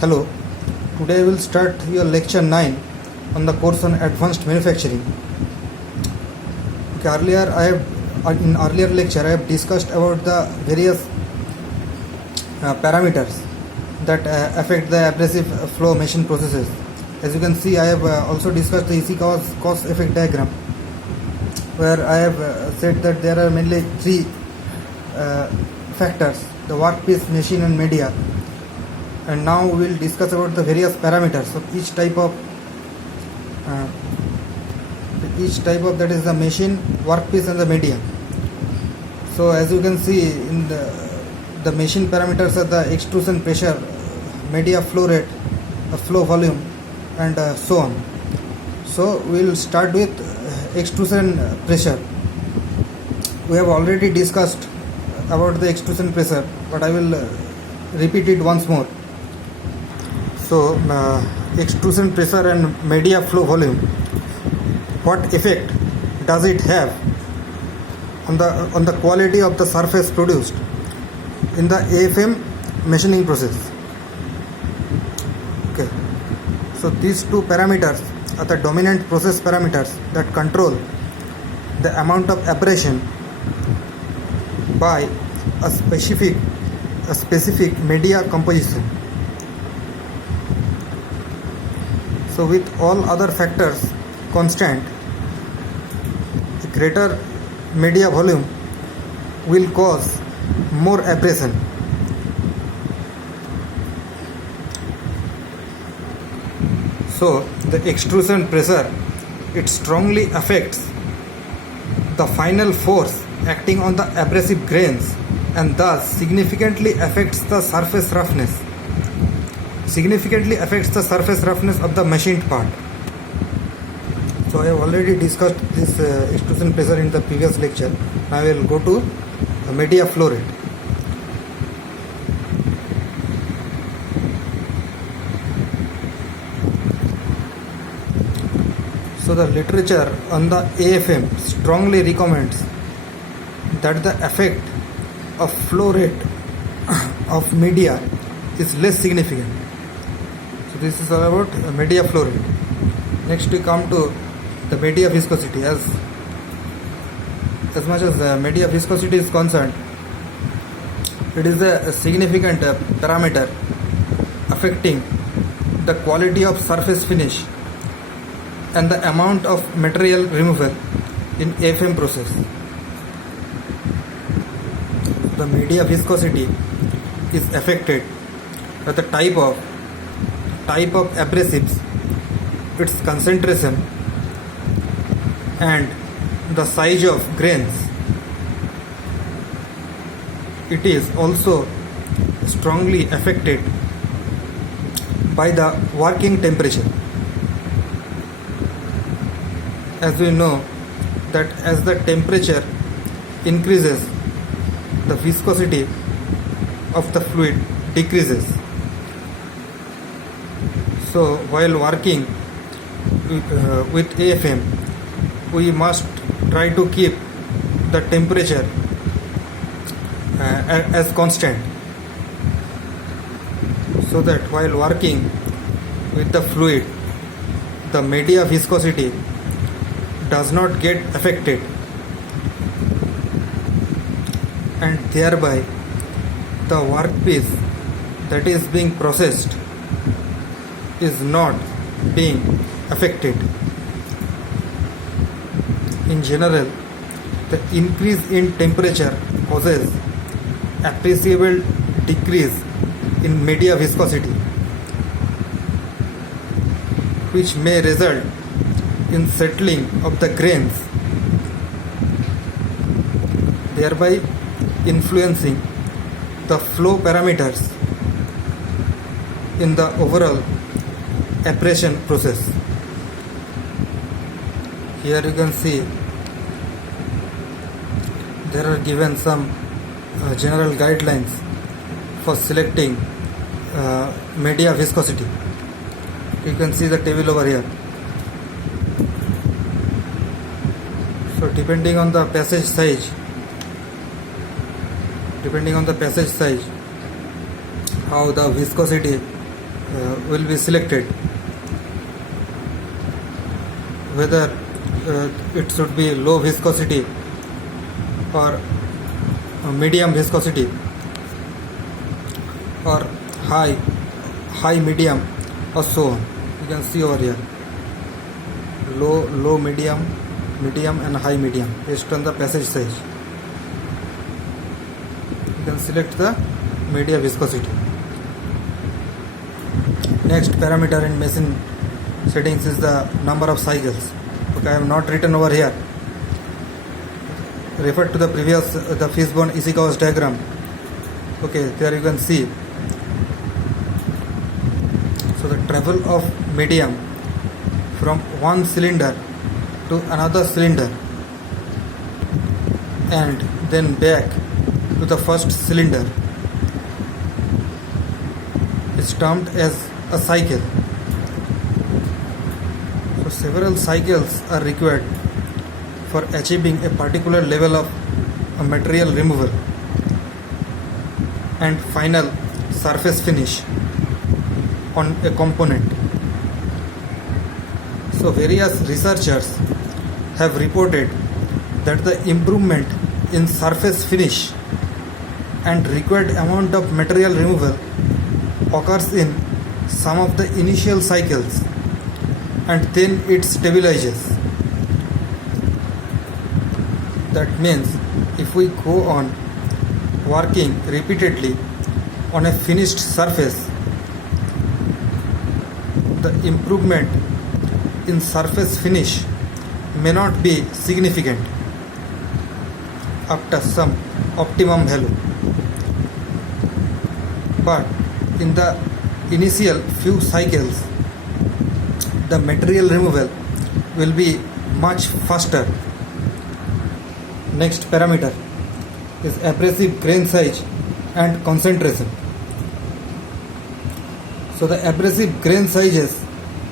Hello, today I will start your lecture 9 on the course on advanced manufacturing. Okay, in earlier lecture I have discussed about the various parameters that affect the abrasive flow machine processes. As you can see, I have also discussed the EC cause effect diagram, where I have said that there are mainly three factors: the workpiece, machine and media. And now we will discuss about the various parameters of each type of that is the machine, workpiece and the media. So as you can see, in the machine parameters are the extrusion pressure, media flow rate, flow volume and so on. So we will start with extrusion pressure. We have already discussed about the extrusion pressure, but I will repeat it once more. So extrusion pressure and media flow volume, what effect does it have on the quality of the surface produced in the AFM machining process? Okay, so these two parameters are the dominant process parameters that control the amount of abrasion by a specific media composition. So with all other factors constant, a greater media volume will cause more abrasion. So the extrusion pressure, it strongly affects the final force acting on the abrasive grains and thus significantly affects the surface roughness of the machined part. So I have already discussed this extrusion pressure in the previous lecture. Now I will go to media flow rate. So the literature on the AFM strongly recommends that the effect of flow rate of media is less significant. So this is all about media flow rate. Next we come to the media viscosity. As much as media viscosity is concerned, it is a significant parameter affecting the quality of surface finish and the amount of material removal in AFM process. The media viscosity is affected by the type of abrasives, its concentration and the size of grains. It is also strongly affected by the working temperature. As we know that as the temperature increases, the viscosity of the fluid decreases. So while working with AFM, we must try to keep the temperature as constant, so that while working with the fluid, the media viscosity does not get affected, and thereby the workpiece that is being processed is not being affected. In general, the increase in temperature causes appreciable decrease in media viscosity, which may result in settling of the grains, thereby influencing the flow parameters in the overall abrasion process. Here you can see there are given some general guidelines for selecting media viscosity. You can see the table over here. So depending on the passage size, how the viscosity will be selected, whether it should be low viscosity or medium viscosity or high medium or so on. You can see over here low medium and high medium based on the passage size. You can select the media viscosity. Next parameter in machine settings is the number of cycles. Okay, I have not written over here. Refer to the previous the Fishbone Ishikawa's diagram. Okay, there you can see. So the travel of medium from one cylinder to another cylinder and then back to the first cylinder is termed as a cycle. So several cycles are required for achieving a particular level of material removal and final surface finish on a component. So various researchers have reported that the improvement in surface finish and required amount of material removal occurs in some of the initial cycles and then it stabilizes. That means if we go on working repeatedly on a finished surface, the improvement in surface finish may not be significant after some optimum value, but in the initial few cycles the material removal will be much faster. Next parameter is abrasive grain size and concentration. So the abrasive grain sizes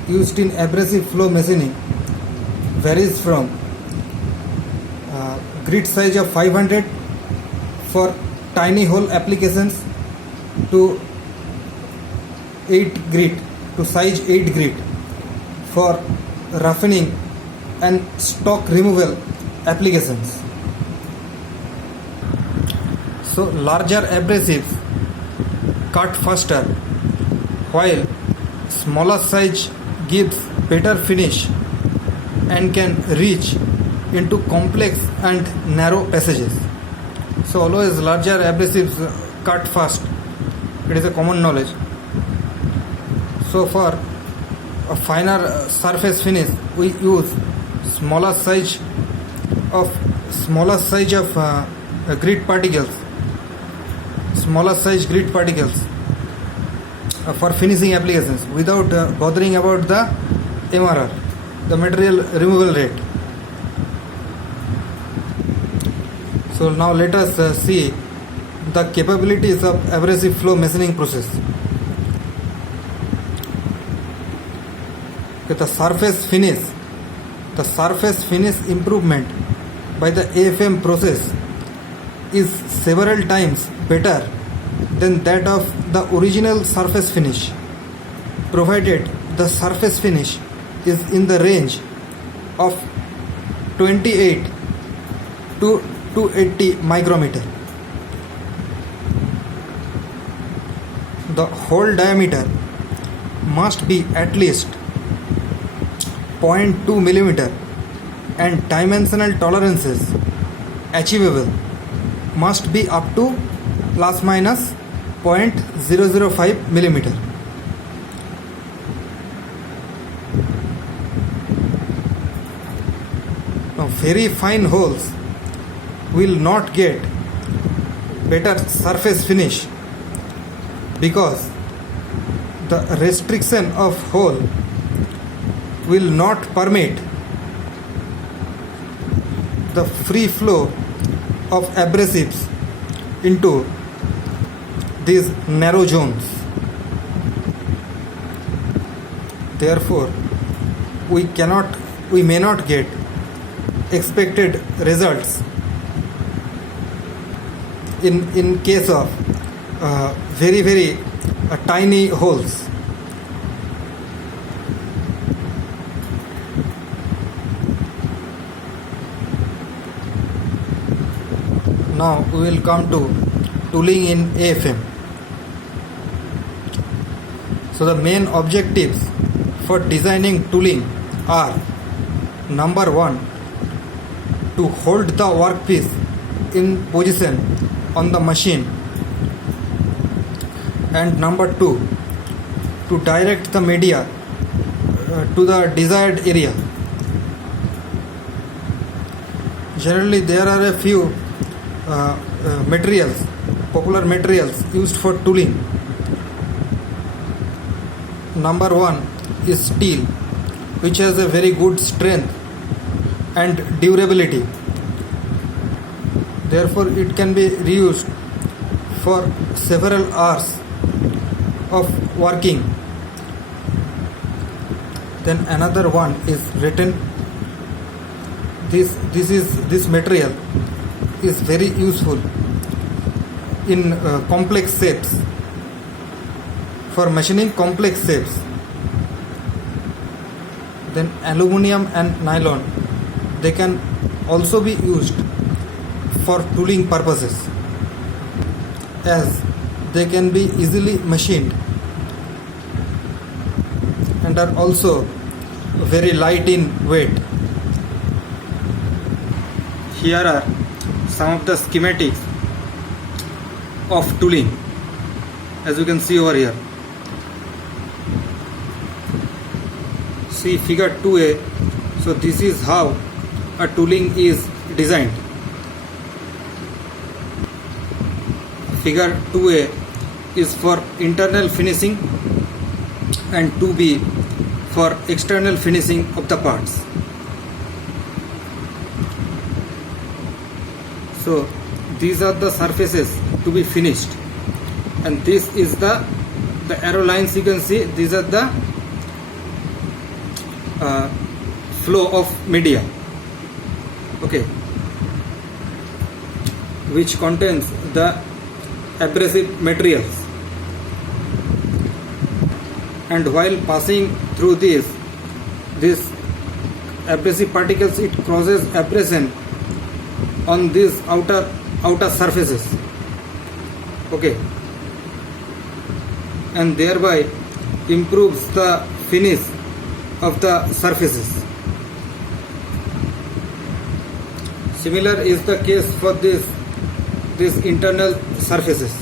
used in abrasive flow machining varies from grit size of 500 for tiny hole applications to 8 grit to size 8 grit for roughening and stock removal applications. So larger abrasives cut faster, while smaller size gives better finish and can reach into complex and narrow passages. So always larger abrasives cut fast. It is a common knowledge. So for a finer surface finish, we use smaller size of grit particles, for finishing applications without bothering about the MRR, the material removal rate. So now let us see the capabilities of abrasive flow machining process. Okay, the surface finish improvement by the AFM process is several times better than that of the original surface finish, provided the surface finish is in the range of 28 to 280 micrometer. The hole diameter must be at least 0.2 millimeter and dimensional tolerances achievable must be up to plus minus 0.005 millimeter. Now very fine holes will not get better surface finish because the restriction of hole will not permit the free flow of abrasives into these narrow zones. Therefore, we may not get expected results in case of very tiny holes. Now we will come to tooling in AFM. So the main objectives for designing tooling are: number 1, to hold the workpiece in position on the machine, and number 2, to direct the media to the desired area. Generally there are a few popular materials used for tooling. Number 1 is steel, which has a very good strength and durability. Therefore it can be reused for several hours of working. Then another one is rattan. This material is very useful in complex shapes, for machining complex shapes. Then aluminum and nylon, they can also be used for tooling purposes, as they can be easily machined and are also very light in weight. Here are some of the schematics of tooling, as you can see over here. See figure 2a. So this is how a tooling is designed. Figure 2a is for internal finishing and 2b for external finishing of the parts. So these are the surfaces to be finished, and this is the arrow lines you can see. These are the flow of media, okay, which contains the abrasive materials, and while passing through this abrasive particles, it causes abrasion on these outer surfaces, okay, and thereby improves the finish of the surfaces. Similar is the case for these internal surfaces.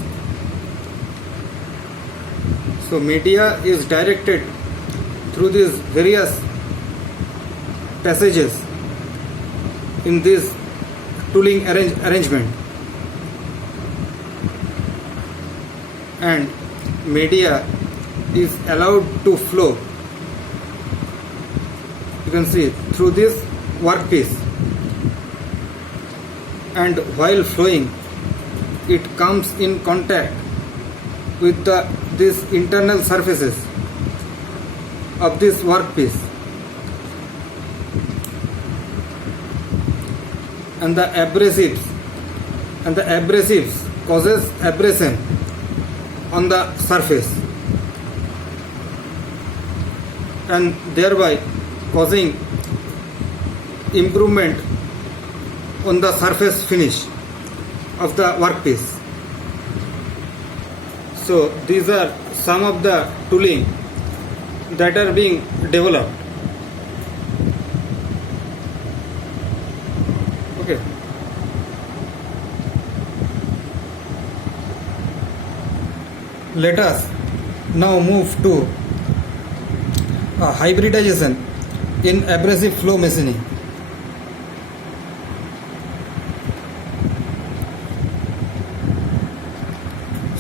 So media is directed through these various passages in this tooling arrangement, and media is allowed to flow, you can see, through this workpiece, and while flowing it comes in contact with these internal surfaces of this workpiece, and the abrasives causes abrasion on the surface, and thereby causing improvement on the surface finish of the workpiece. So these are some of the tooling that are being developed. Okay. Let us now move to hybridization in abrasive flow machining.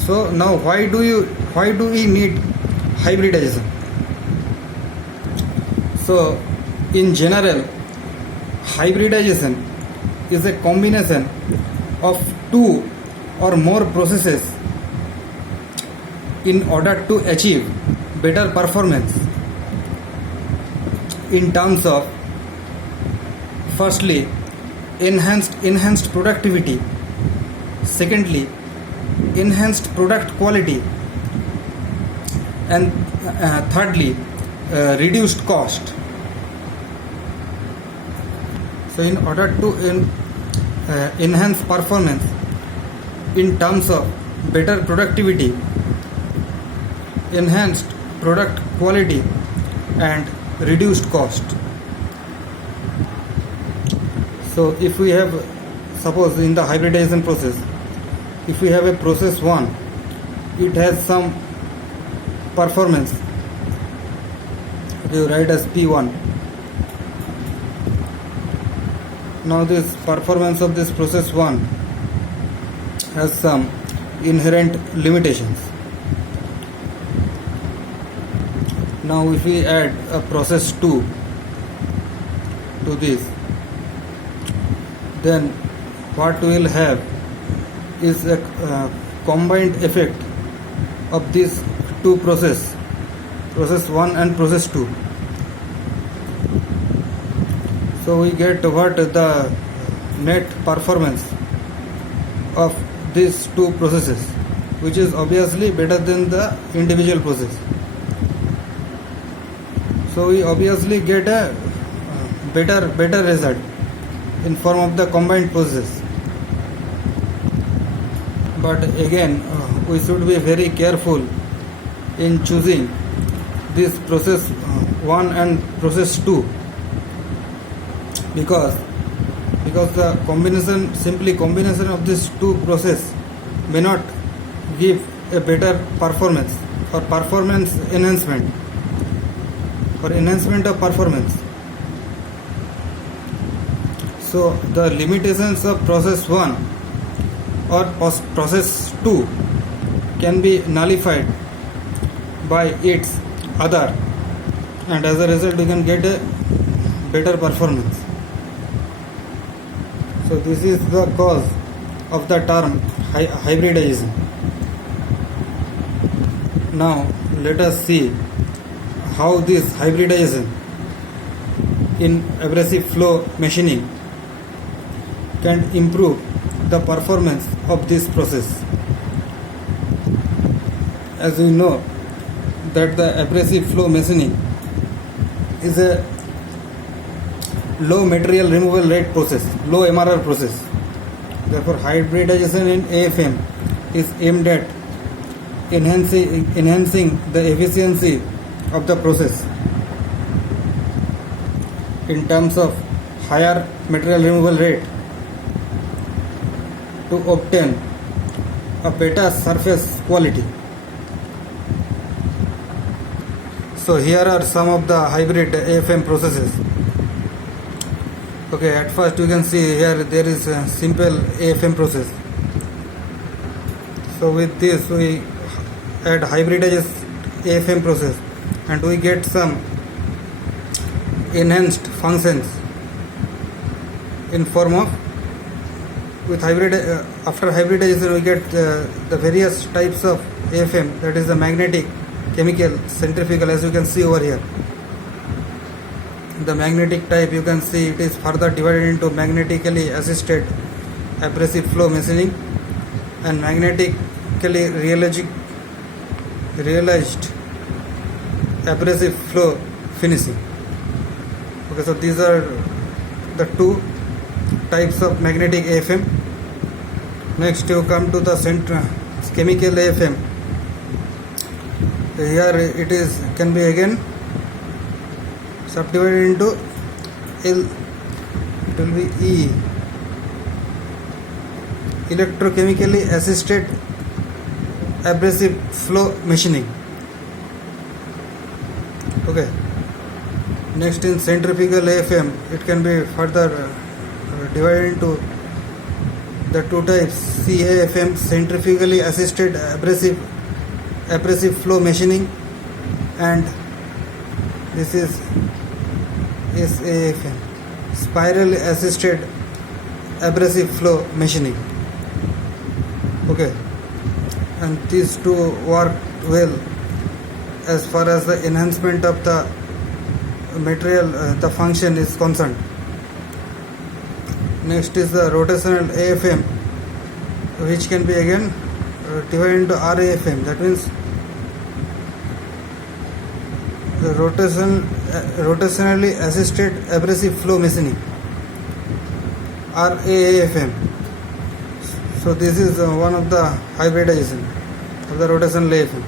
So now why do we need hybridization? So in general, hybridization is a combination of two or more processes in order to achieve better performance in terms of, firstly, enhanced productivity, secondly, enhanced product quality, and thirdly, reduced cost. So in order to enhance performance, in terms of better productivity, enhanced product quality, and reduced cost. So if we have, suppose in the hybridization process, if we have a process 1, it has some performance, you write as P1. Now this performance of this process 1 has some inherent limitations. Now if we add a process 2 to this, then what we will have is a combined effect of these two process 1 and process 2. So we get what the net performance of these two processes, which is obviously better than the individual process. So we obviously get a better result in form of the combined process. But again, we should be very careful in choosing this process 1 and process 2, because the combination of these two process may not give a better performance or performance enhancement or enhancement of performance. So the limitations of process 1 or process 2 can be nullified by its other, and as a result we can get a better performance. So this is the cause of the term hybridization. Now let us see how this hybridization in abrasive flow machining can improve the performance of this process. As we know that the abrasive flow machining is a low material removal rate process, low MRR process. Therefore, hybridization in AFM is aimed at enhancing the efficiency of the process in terms of higher material removal rate to obtain a better surface quality. So here are some of the hybrid AFM processes. Okay, at first you can see here there is a simple AFM process. So with this we add hybridized AFM process and we get some enhanced functions in form of, with after hybridization we get the various types of AFM, that is the magnetic, chemical, centrifugal, as you can see over here. The magnetic type, you can see it is further divided into magnetically assisted abrasive flow machining and magnetically realized abrasive flow finishing. Okay, so these are the two types of magnetic AFM. Next you come to the chemical AFM. Here it can be again subdivided into L, it will be E, electrochemically assisted abrasive flow machining. Okay, next in centrifugal AFM it can be further divided into the two types, CAFM, centrifugally assisted abrasive flow machining, and this is SAFM, spiral assisted abrasive flow machining. Okay, and these two work well as far as the enhancement of the material, the function is concerned. Next is the rotational AFM, which can be again divided into RAFM, that means rotationally assisted abrasive flow machining, RAAFM. So this is one of the hybridization of the rotational AFM.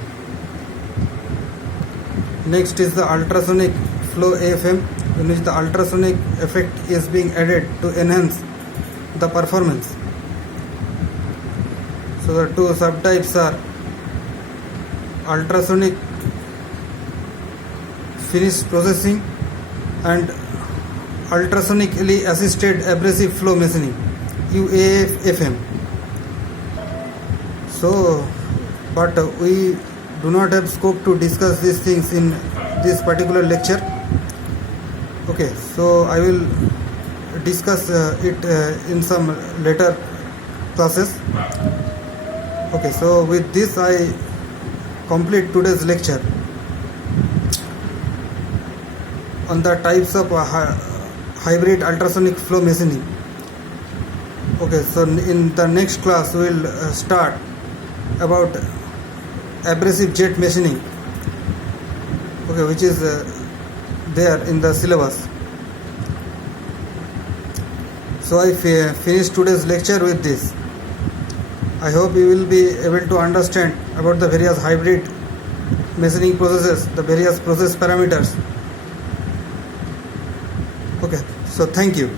Next is the ultrasonic flow AFM, in which the ultrasonic effect is being added to enhance the performance. So the two subtypes are ultrasonic finish processing and ultrasonically assisted abrasive flow machining, UAFM. So, but we do not have scope to discuss these things in this particular lecture. Okay, so I will discuss it in some later classes. Okay, so with this I complete today's lecture on the types of hybrid ultrasonic flow machining. Okay, so in the next class we will start about abrasive jet machining, okay, which is there in the syllabus. So I finished today's lecture with this. I hope you will be able to understand about the various hybrid machining processes, the various process parameters. Okay, so thank you.